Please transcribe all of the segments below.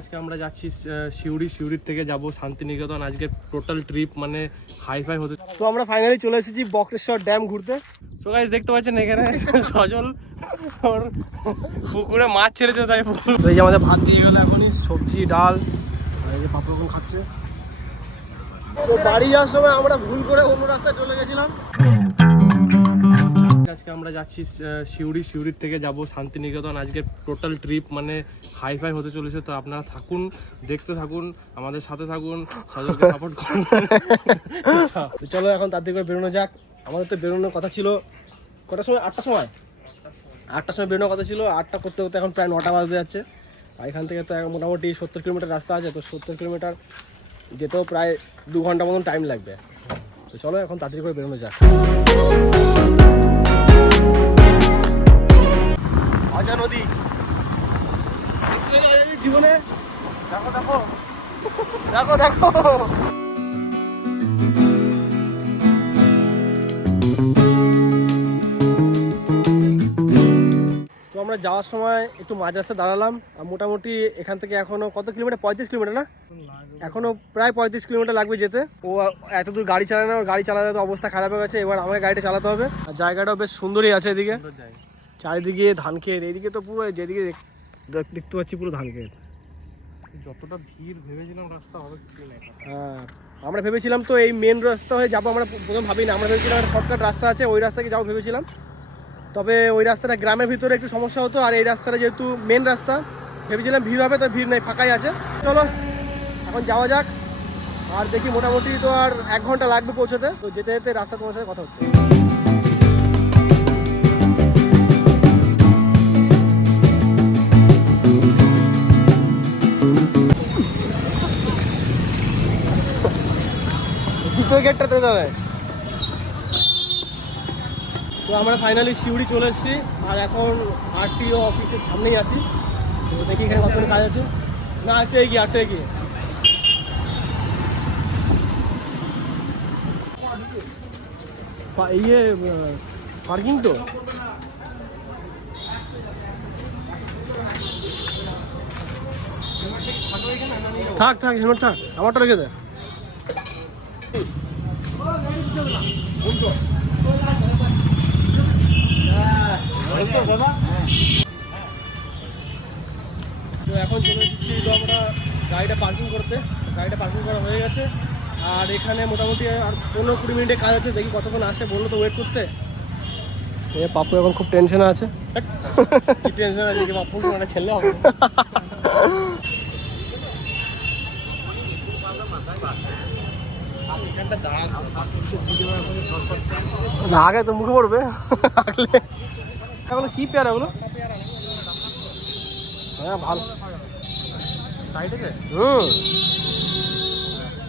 আজকে আমরা যাচ্ছি সিউড়ির থেকে যাব শান্তিনিকেতন। আজকে টোটাল ট্রিপ মানে হাইফাই হতে। তো আমরা ফাইনালি চলে এসেছি বক্রেশ্বর ড্যাম ঘুরতে। সো গাইস দেখতে পাচ্ছেন এখানে সজল ওর পুকুরে মাছ ছেড়েছে, তাই তো এই যে আমাদের ভাত দিয়ে গেলো এখনই, সবজি ডাল আর এই যে পাপড় খাচ্ছে। তো বাড়ি যাওয়ার সময় আমরা ভুল করে অন্য রাস্তায় চলে গেছিলাম। আজকে আমরা যাচ্ছি সিউড়ির থেকে যাব শান্তিনিকেতন। আজকে টোটাল ট্রিপ মানে হাইফাই হতে চলেছে। তো আপনারা থাকুন, দেখতে থাকুন, আমাদের সাথে থাকুন, সজলকে সাপোর্ট করুন। তো চলো এখন তার দিকে বেরোনো যাক। আমাদের তো বেরোনোর কথা ছিল কটার সময়? 8টার সময় বেরোনোর কথা ছিল। 8টা করতে করতে এখন প্রায় 9টা বাজতে যাচ্ছে। আর এখান থেকে তো মোটামুটি 70 কিলোমিটার রাস্তা আছে। তো 70 কিলোমিটার যেতেও প্রায় 2 ঘন্টা মতন টাইম লাগবে। তো চলো এখন তাড়াতাড়ি করে বেরোনো যাক। আজা নদী জীবনে দেখো দেখো দেখো দেখো। তো আমরা যাওয়ার সময় একটু মাঝ রাস্তায় দাঁড়ালাম। আর মোটামুটি এখান থেকে এখনো কত কিলোমিটার? 35 কিলোমিটার না? এখনো প্রায় 35 কিলোমিটার লাগবে যেতে। ও এত দূর গাড়ি চালায় না, গাড়ি চালাতে তো অবস্থা খারাপ হয়ে গেছে। এবার আমাকে গাড়িটা চালাতে হবে। আর জায়গাটাও বেশ সুন্দরই আছে এদিকে, চারিদিকে ধান ক্ষেত। এইদিকে তো পুরো যেদিকে দেখতে পাচ্ছি পুরো ধান ক্ষেত। যতটা ভিড় ভেবেছিলাম রাস্তা হবে কিছু নেই। হ্যাঁ, আমরা ভেবেছিলাম তো এই মেন রাস্তা হয়ে যাবো। আমরা প্রথম ভাবি না, আমরা ভেবেছিলাম একটা শর্টকাট রাস্তা আছে, ওই রাস্তাকে যাবো ভেবেছিলাম। তবে ওই রাস্তাটা গ্রামের ভিতরে একটু সমস্যা হতো। আর এই রাস্তাটা যেহেতু মেন রাস্তা, ভেবেছিলাম ভিড় হবে, তো ভিড় নেই, ফাঁকাই আছে। চলো এখন যাওয়া যাক। আর দেখি মোটামুটি তো আর 1 ঘন্টা লাগবে পৌঁছতে। তো যেতে যেতে রাস্তা তোমার সাথে কথা হচ্ছে। দ্বিতীয় গেটটাতে যাবে। তো আমরা ফাইনালি সিউড়ি চলে এসেছি। আর এখন আরটিও অফিসের সামনেই আছি। তো দেখি এখানে কতক্ষণ কাজ আছে। না একটু এগিয়ে ইয়ে পার্কিং তো। থাক হেলমেট থাক, আমারটা রেখে দে। তো এখন চলে এসেছি তো আমরা গাড়িটা পার্কিং করতে। গাড়িটা পার্কিং করা হয়ে গেছে। আর এখানে মোটামুটি আর 15-20 মিনিটের কাজ আছে। দেখি কতক্ষণ আসে, বললো তো ওয়েট করতে। পাপ্পু এখন খুব টেনশনে আছে। টেনশন আছে যে পাপ্পু মানে ছেলে হবে না, আগে তো মুখে পড়বে। এখন কি পেয়ারা ওগুলো? হ্যাঁ ভালো।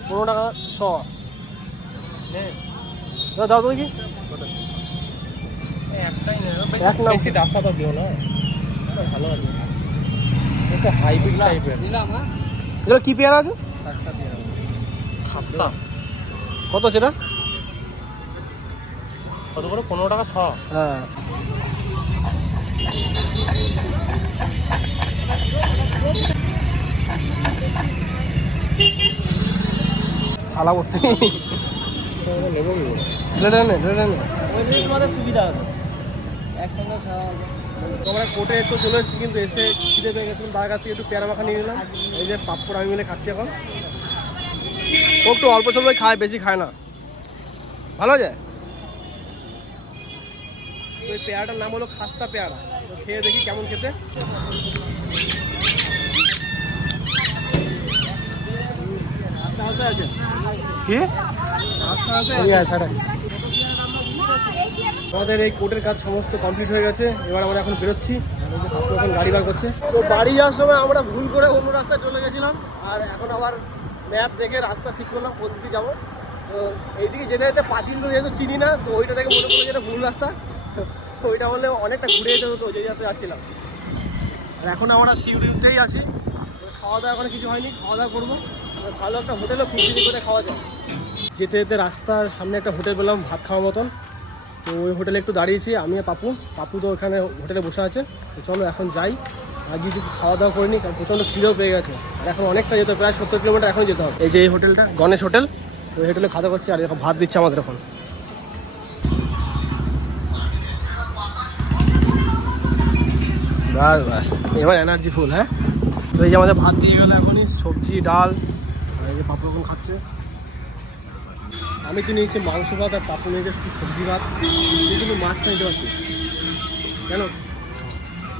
15 টাকা 100। যাও তুমি কি এক নাম রাস্তা তো দিও না, ভালো আছে। হাইব্রিড টাইপের এগুলো কি পেয়ারা আছে? খাস্তা। কত আছে এটা? কত করে? 15 টাকা 100। হ্যাঁ থালা ভর্তি। সুবিধা হবে একসঙ্গে খাওয়া হবে। তোমরা কোর্টে একটু চলে এসেছি, কিন্তু এসে খিদে পেয়ে গেছিলাম। তার কাছ থেকে একটু পেয়ারা মাখা নিয়ে নিলাম। এই যে পাপ্পড় আমি মিলে খাচ্ছি এখন। ও একটু অল্প স্বল্প খায়, বেশি খায় না। ভালো যায়। ওই পেয়ারাটার নাম হলো খাস্তা পেয়ারা। তো খেয়ে দেখি কেমন খেতে। আছে কি আমাদের এই কোর্টের কাজ সমস্ত কমপ্লিট হয়ে গেছে। এবার আমরা এখন বেরোচ্ছি। এখন গাড়ি বার করছে। তো বাড়ি যাওয়ার সময় আমরা ভুল করে অন্য রাস্তায় চলে গেছিলাম। আর এখন আবার ম্যাপ দেখে রাস্তা ঠিক করলাম কোন দিকে যাবো। তো এইদিকে যেতে যেতে পাঁচিল যেহেতু চিনি না, তো ওইটা দেখে মনে করলো যেটা ভুল রাস্তা। তো ওইটা হলে অনেকটা ঘুরে যেতে হতো, যেই রাস্তায় যাচ্ছিলাম। আর এখন আমরা সিউড়িতেই আছি। খাওয়া দাওয়া এখন কিছু হয়নি, খাওয়া দাওয়া করবো। ভালো একটা হোটেলও খুঁজে করে খাওয়া যায়। যেতে যেতে রাস্তার সামনে একটা হোটেল পেলাম ভাত খাওয়ার মতন। তো ওই হোটেলে একটু দাঁড়িয়েছি আমি আর পাপু তো ওখানে হোটেলে বসে আছে। তো চলো এখন যাই, আর যদি খাওয়া দাওয়া করিনি, কারণ প্রচণ্ড খিদেও পেয়ে গেছে। আর এখন অনেকটা যেতে হবে, প্রায় 70 কিলোমিটার এখন যেতে হবে। এই যে এই হোটেলটা গণেশ হোটেল, ওই হোটেলে খাওয়া দাওয়া করছি। আর এখন ভাত দিচ্ছে আমাদের এখন। বাস বাস, এবার এনার্জি ফুল। হ্যাঁ, তো এই যে আমাদের ভাত দিয়ে গেলো এখনই, সবজি ডাল, আর এই যে পাপড় এখন খাচ্ছে। আমি তো নিয়েছি মাংস ভাত, আর পাপড় নিয়েছে শুধু সবজি ভাত। কিন্তু মাছটা নিতে পারছি কেন,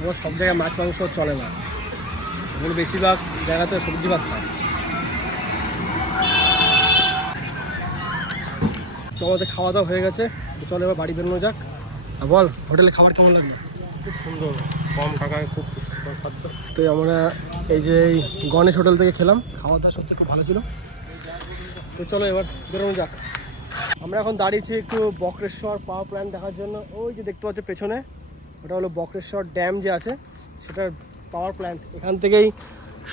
আমার সব জায়গায় মাছ মাংস চলে না, ওগুলো বেশিরভাগ জায়গাতে সবজি ভাত খায়। তো আমাদের খাওয়া দাওয়া হয়ে গেছে, তো চলো এবার বাড়ি বেরোনো যাক। আর বল, হোটেলে খাবার কেমন লাগলো? খুব সুন্দর, কম টাকায় খুব খাদ্য। তো আমরা এই যে এই গণেশ হোটেল থেকে খেলাম, খাওয়া দাওয়া সত্যি খুব ভালো ছিল। তো চলো এবার বেরোনো যাক। আমরা এখন দাঁড়িয়েছি একটু বক্রেশ্বর পাওয়ার প্ল্যান্ট দেখার জন্য। ওই যে দেখতে পাচ্ছ পেছনে, ওটা হলো বক্রেশ্বর ড্যাম যে আছে সেটার পাওয়ার প্ল্যান্ট। এখান থেকেই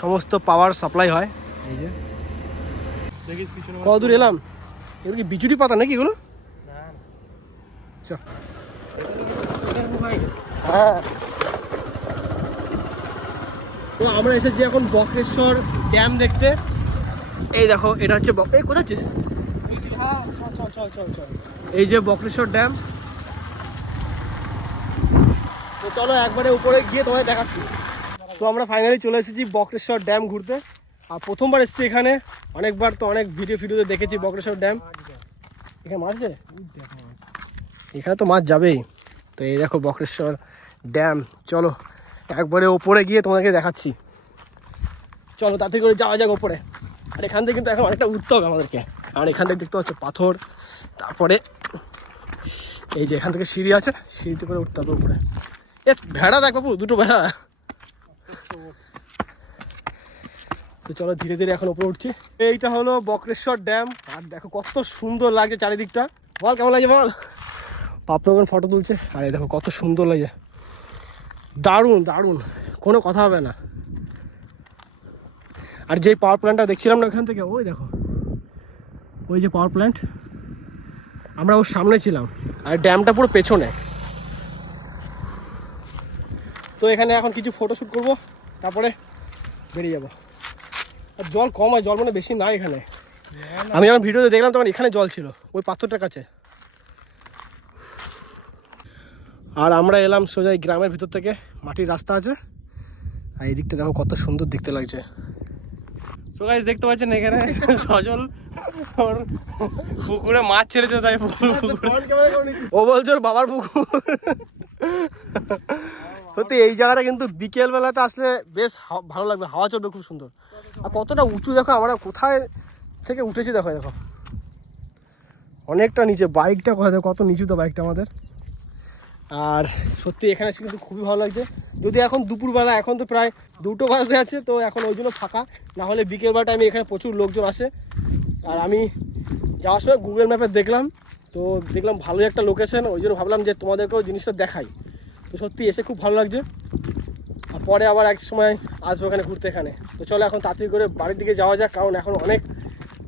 সমস্ত পাওয়ার সাপ্লাই হয়। এই যে দেখিস পিছনে কত দূর এলাম, এবার কি বিচুটি পাতা নাকি এগুলো? হ্যাঁ, তো আমরা এসেছি এখন বক্রেশ্বর ড্যাম দেখতে। এই দেখো, এটা হচ্ছে এই কোথায় আছিস? চল, এই যে বক্রেশ্বর ড্যাম। তো চলো একবারে উপরে গিয়ে তোমায় দেখাচ্ছি। তো আমরা ফাইনালি চলে এসেছি বক্রেশ্বর ড্যাম ঘুরতে। আর প্রথমবার এসেছি এখানে, অনেকবার তো অনেক ভিডিওতে দেখেছি বক্রেশ্বর ড্যাম। এখানে মাছ আছে, এখানে তো মাছ যাবেই। তো এই দেখো বক্রেশ্বর ড্যাম, চলো একবারে ওপরে গিয়ে তোমাদেরকে দেখাচ্ছি। চলো তাড়াতাড়ি করে যাওয়া যাক ওপরে। আর এখান থেকে কিন্তু এখন অনেকটা উঠতে হবে আমাদেরকে, কারণ এখান থেকে দেখতে পাচ্ছ পাথর। তারপরে এই যে এখান থেকে সিঁড়ি আছে, সিঁড়িতে করে উঠতে হবে উপরে। এ ভেড়া দেখ বাবু, দুটো ভেড়া। তো চলো ধীরে ধীরে এখন উপরে উঠছি। এইটা হলো বক্রেশ্বর ড্যাম, আর দেখো কত সুন্দর লাগছে চারিদিকটা। বল কেমন লাগছে বল। পাপড় ফটো তুলছে, আর এই দেখো কত সুন্দর লাগে, দারুণ দারুণ, কোনো কথা হবে না। আর যেই পাওয়ার প্ল্যান্টটা দেখছিলাম না ওখান থেকে, ওই দেখো ওই যে পাওয়ার প্ল্যান্ট, আমরা ওর সামনে ছিলাম। আর ড্যামটা পুরো পেছনে। তো এখানে এখন কিছু ফটোশ্যুট করবো, তারপরে বেরিয়ে যাবো। আর জল কম হয়, জল মানে বেশি না এখানে। আমি যখন ভিডিওতে দেখলাম তখন এখানে জল ছিল, ওই পাথরটার কাছে। আর আমরা এলাম সোজা গ্রামের ভিতর থেকে, মাটির রাস্তা আছে। আর এই দিকটা দেখো কত সুন্দর দেখতে লাগছে। সো গাইস দেখতে পাচ্ছেন এখানে সজল ওর পুকুরে মাছ ছেড়েছে, তাই ও বলছে ওর বাবার পুকুর। সত্যি এই জায়গাটা কিন্তু বিকেল বেলাতে আসলে বেশ ভালো লাগবে, হাওয়া চলবে খুব সুন্দর। আর কতটা উঁচু দেখো, আমরা কোথায় থেকে উঠেছি দেখো, দেখো অনেকটা নিচে। বাইকটা কোথায় দেখো, কত নিচু তো বাইকটা আমাদের। আর সত্যি এখানে এসে কিন্তু খুবই ভালো লাগছে। যদি এখন দুপুরবেলা, এখন তো প্রায় 2টো বাজতে আছে, তো এখন ওই জন্য ফাঁকা। না হলে বিকেলবেলা টাইমে এখানে প্রচুর লোকজন আসে। আর আমি যাওয়ার সময় গুগল ম্যাপে দেখলাম, তো দেখলাম ভালোই একটা লোকেশন, ওই জন্য ভাবলাম যে তোমাদেরকেও জিনিসটা দেখাই। তো সত্যি এসে খুব ভালো লাগছে। আর পরে আবার এক সময় আসবো এখানে ঘুরতে এখানে। তো চলো এখন তাড়াতাড়ি করে বাড়ির দিকে যাওয়া যাক, কারণ এখন অনেক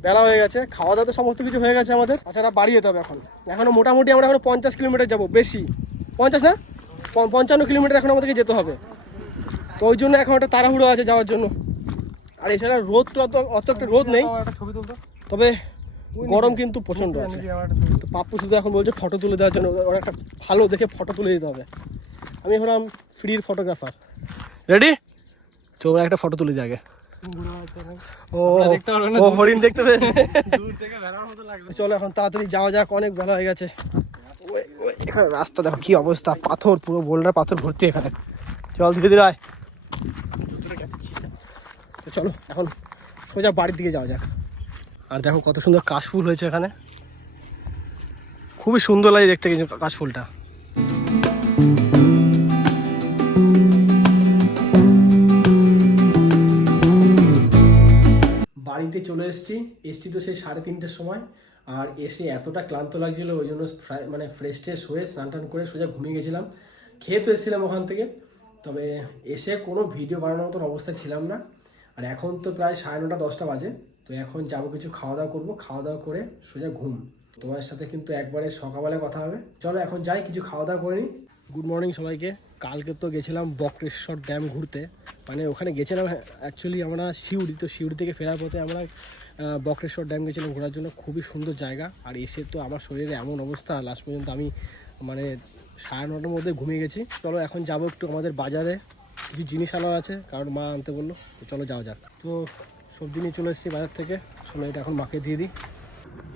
বেলা হয়ে গেছে। খাওয়া দাওয়া তো সমস্ত কিছু হয়ে গেছে আমাদের, তাছাড়া বাড়ি যেতে হবে এখন। এখনও মোটামুটি আমরা এখন 50 কিলোমিটার যাবো, বেশি 50 না 55 কিলোমিটার এখন আমাদেরকে যেতে হবে। তো ওই জন্য এখন একটা তাড়াহুড়ো আছে যাওয়ার জন্য। আর এছাড়া রোদটা অত একটা রোদ নেই, তবে গরম কিন্তু প্রচণ্ড আছে। তো পাপ্পু শুধু এখন বলছে ফটো তুলে দেওয়ার জন্য, ওরা একটা ভালো দেখে ফটো তুলে দিতে হবে। আমি হলাম ফ্রির ফটোগ্রাফার। রেডি? তো ওরা একটা ফটো তুলে আগে। ও হরিণ দেখতে পেয়েছে। চলো এখন তাড়াতাড়ি যাওয়া যাক, অনেক বেলা হয়ে গেছে। এখানে রাস্তা দেখো কি অবস্থা, পাথর, পুরো বোল্ডার পাথর ভর্তি এখানে। চল ধীরে ধীরে আয়। তো চলো এখন সোজা বাড়ির দিকে যাওয়া যাক। আর দেখো কত সুন্দর কাশফুল হয়েছে এখানে, খুবই সুন্দর লাগে দেখতে কিছু কাশফুলটা। বাড়িতে চলে এসছি তো সেই 3:30-র সময়। আর এসে এতটা ক্লান্ত লাগছিল, ওই জন্য মানে ফ্রেশ ট্রেশ হয়ে স্নান টান করে সোজা ঘুমিয়ে গেছিলাম। খেয়ে তো এসেছিলাম ওখান থেকে, তবে এসে কোনো ভিডিও বানানোর মতন অবস্থায় ছিলাম না। আর এখন তো প্রায় 9:30 10টা বাজে। তো এখন যাবো কিছু খাওয়া দাওয়া করবো, খাওয়া দাওয়া করে সোজা ঘুম। তোমার সাথে কিন্তু একবারে সকালবেলা কথা হবে। চলো এখন যাই, কিছু খাওয়া দাওয়া করে নিই, গুড মর্নিং সবাইকে। কালকে তো গেছিলাম বক্রেশ্বর ড্যাম ঘুরতে, মানে ওখানে গেছিলাম অ্যাকচুয়ালি আমরা শিউড়ি, তো শিউড়ি থেকে ফেরার পথে আমরা বক্রেশ্বর ড্যাম গেছিলাম ঘোরার জন্য। খুবই সুন্দর জায়গা। আর এসে তো আমার শরীরে এমন অবস্থা, লাস্ট পর্যন্ত আমি মানে 9:30টার মধ্যে ঘুমিয়ে গেছি। চলো এখন যাবো একটু আমাদের বাজারে, কিছু জিনিস আনা আছে, কারণ মা আনতে বললো। তো চলো যাওয়া যাক। তো সবজি নিয়ে চলে এসেছি বাজার থেকে। চলো এটা এখন মাকে দিয়ে দিই।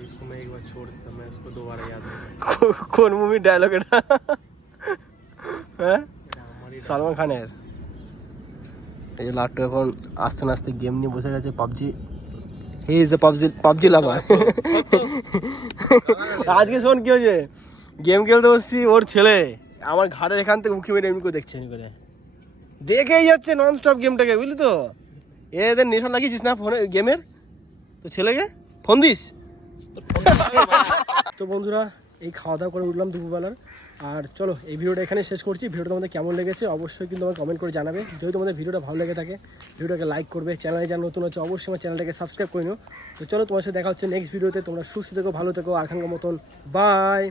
इसको मैं एक बार छोड़ देता मैं उसको दोबारा याद नहीं কোন মুভির ডায়লগ এটা? হ্যাঁ, সালমান খানের। এই যে লাট্টু এখন আস্তে আস্তে গেম নিয়ে বসে গেছে, PUBG. He is A PUBG লাভার। আজকে শোন কি হয়েছে, গেম খেলতে বসছি, ওর ছেলে আমার ঘাড়ের এখান থেকে উঁকি মেরে এমনি করে দেখছে, এমনি করে দেখেই যাচ্ছে নন স্টপ গেমটাকে, বুঝলি তো? এদের নেশা লাগিয়েছিস না ফোনে গেমের, তো ছেলেকে ফোন দিস। তো বন্ধুরা, এই খাওয়া দাওয়া করে উঠলাম দুপুরবেলার। আর চলো এই ভিডিওটা এখানে শেষ করছি। ভিডিওটা তোমাদের কেমন লেগেছে অবশ্যই কিন্তু আমাকে কমেন্ট করে জানাবে। যদি তোমাদের ভিডিওটা ভালো লেগে থাকে ভিডিওটাকে লাইক করবে, চ্যানেলে যারা নতুন হচ্ছে অবশ্যই আমার চ্যানেলটাকে সাবস্ক্রাইব করে নিও। তো চলো তোমার সাথে দেখা হচ্ছে নেক্সট ভিডিওতে। তোমরা সুস্থ থেকো, ভালো থেকো, আখাঙ্গা মতন। বাই।